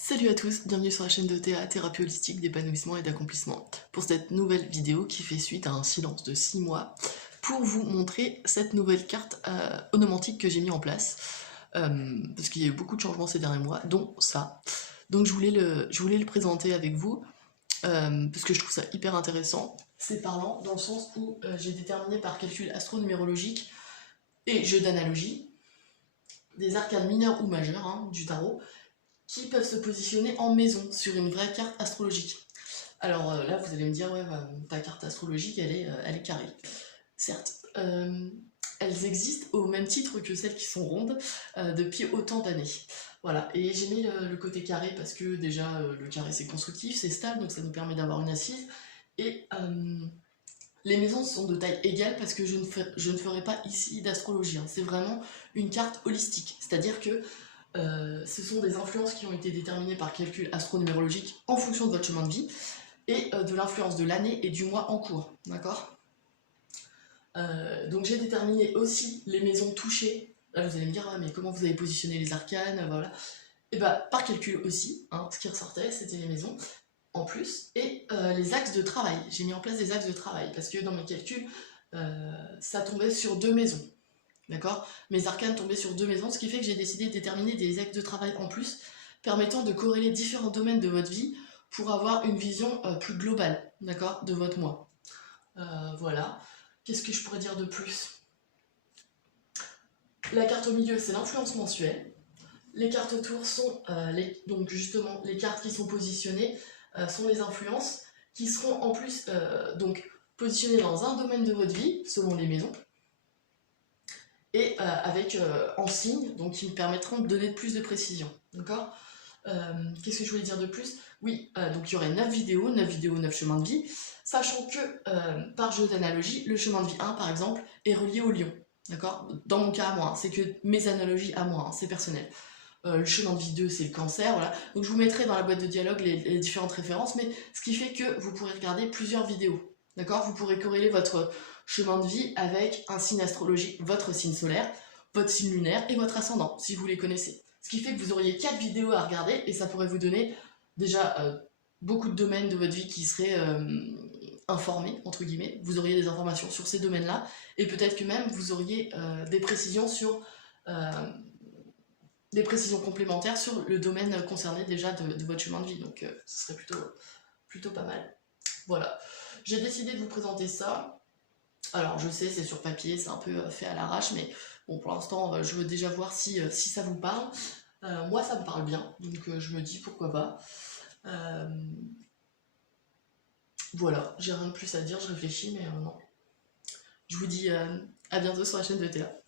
Salut à tous, bienvenue sur la chaîne de Théa, thérapie holistique d'épanouissement et d'accomplissement, pour cette nouvelle vidéo qui fait suite à un silence de 6 mois, pour vous montrer cette nouvelle carte onomantique que j'ai mis en place, parce qu'il y a eu beaucoup de changements ces derniers mois, dont ça. Donc je voulais le présenter avec vous, parce que je trouve ça hyper intéressant. C'est parlant dans le sens où j'ai déterminé par calcul astronumérologique et jeu d'analogie des arcanes mineures ou majeures du tarot, qui peuvent se positionner en maison sur une vraie carte astrologique. Alors là, vous allez me dire, ouais, bah, ta carte astrologique, elle est carrée. Certes, elles existent au même titre que celles qui sont rondes depuis autant d'années. Voilà, et j'ai mis le côté carré parce que déjà, le carré c'est constructif, c'est stable, donc ça nous permet d'avoir une assise. Et les maisons sont de taille égale parce que je ne ferai pas ici d'astrologie. C'est vraiment une carte holistique, c'est-à-dire que ce sont des influences qui ont été déterminées par calcul astronumérologique en fonction de votre chemin de vie et de l'influence de l'année et du mois en cours, d'accord. Donc j'ai déterminé aussi les maisons touchées. Là vous allez me dire, ah, mais comment vous avez positionné les arcanes, voilà. Et bah par calcul aussi, ce qui ressortait c'était les maisons en plus, et les axes de travail. J'ai mis en place des axes de travail parce que dans mes calculs, ça tombait sur 2 maisons. D'accord. Mes arcanes tombaient sur 2 maisons, ce qui fait que j'ai décidé de déterminer des axes de travail en plus, permettant de corréler différents domaines de votre vie pour avoir une vision plus globale, d'accord, de votre moi. Voilà. Qu'est-ce que je pourrais dire de plus? La carte au milieu, c'est l'influence mensuelle. Les cartes autour sont donc justement les cartes qui sont positionnées sont les influences qui seront en plus donc positionnées dans un domaine de votre vie selon les maisons, et avec en signe, donc qui me permettront de donner plus de précision. D'accord. Qu'est-ce que je voulais dire de plus? Oui, donc il y aurait 9 vidéos, 9 chemins de vie, sachant que par jeu d'analogie, le chemin de vie 1 par exemple est relié au lion. D'accord. Dans mon cas à moi, c'est que mes analogies à moi, c'est personnel. Le chemin de vie 2 c'est le cancer, voilà. Donc je vous mettrai dans la boîte de dialogue les différentes références, mais ce qui fait que vous pourrez regarder plusieurs vidéos. D'accord. Vous pourrez corréler votre chemin de vie avec un signe astrologique, votre signe solaire, votre signe lunaire et votre ascendant, si vous les connaissez. Ce qui fait que vous auriez 4 vidéos à regarder et ça pourrait vous donner déjà beaucoup de domaines de votre vie qui seraient informés, entre guillemets. Vous auriez des informations sur ces domaines-là et peut-être que même vous auriez des précisions sur des précisions complémentaires sur le domaine concerné déjà de votre chemin de vie. Donc ce serait plutôt pas mal. Voilà. J'ai décidé de vous présenter ça. Alors je sais, c'est sur papier, c'est un peu fait à l'arrache, mais bon, pour l'instant, je veux déjà voir si ça vous parle. Moi, ça me parle bien, donc je me dis pourquoi pas. Voilà, j'ai rien de plus à dire, je réfléchis, mais non. Je vous dis à bientôt sur la chaîne de Théa.